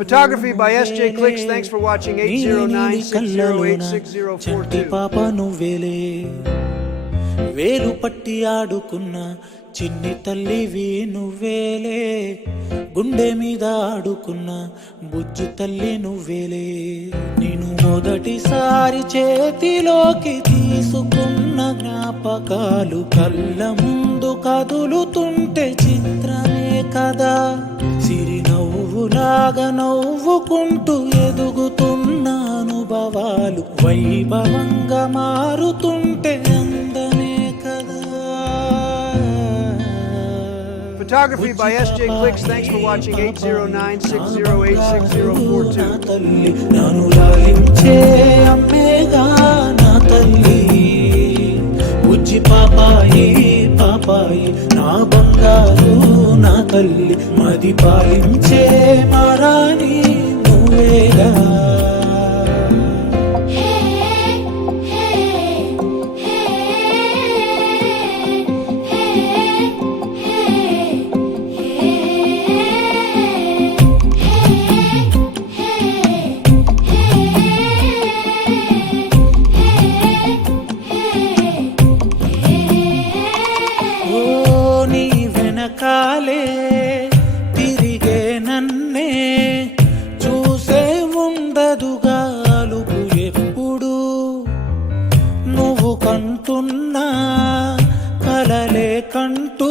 Photography by SJ Clicks. Thanks for watching 809-608-6042. పాప నువ్వేలే వేలు పట్టి ఆడుకున్న చిన్ని తల్లివి నువ్వేలే గుండె మీద ఆడుకున్న బుజ్జు తల్లి నువ్వేలే నేను మొదటిసారి చేతిలోకి తీసుకున్న జ్ఞాపకాలు కళ్ళ ముందు కదులుతుంటే చిత్రమే కదా చిరునవ్వులాగా నవ్వుకుంటూ ఎదుగుతున్న అనుభవాలు వైభవంగా మారుతుంటే అందమే కదా. Photography by SJ Clicks. Thanks for watching 809-608-6042. తల్లి నన్ను లాలించే అమ్మేగా నా తల్లి బుజ్జి పాపాయి పాపాయి నా బంగారు నా తల్లి మది పాలించే మారాణి నువ్వేగా. కాలే తిరిగే నన్నే చూసే ఉండదుగా అలుపు ఎప్పుడు నువ్వు కంటున్నా కలలే కంటూ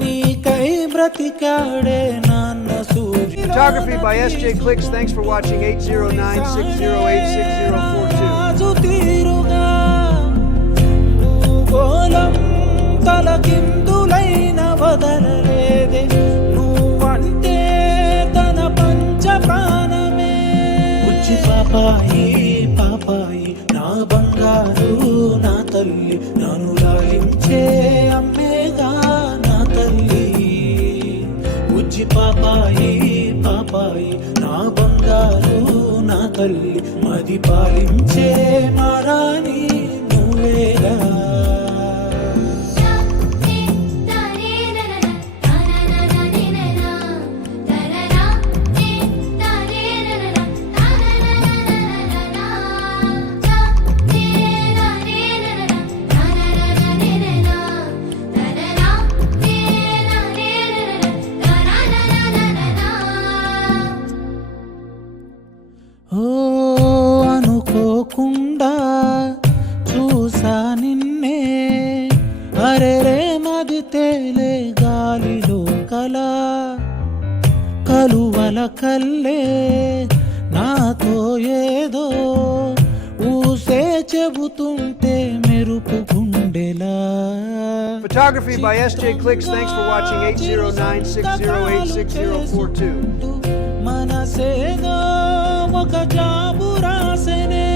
నీకై బ్రతికాడే నాన్న సూర్య. Photography by SJ Clicks. Thanks for watching 809-608-6042. తీరుగా భూగోళం తలకిందులైన వదలలేదే నువ్వంటే తన పంచ ప్రాణమే బుజ్జి పాపాయి పాపాయి నా బంగారు నా తల్లి నన్ను లాలించే అమ్మేగా నా తల్లి బుజ్జి పాపాయి పాపాయి నా బంగారు నా తల్లి మది పాలించే మారాణి నువ్వేగా. ఓ అనుకోకుండా చూసా నిన్నే అరెరే మది తేలే గాలిలో కల కలువల కల్లే నాతో ఏదో ఊసే చెబుతుంటే మెరుపు గుండెలా. Photography by SJ Clicks. Thanks for watching 809-608-6042. మనసేదో ఒక జాబు రాసెనే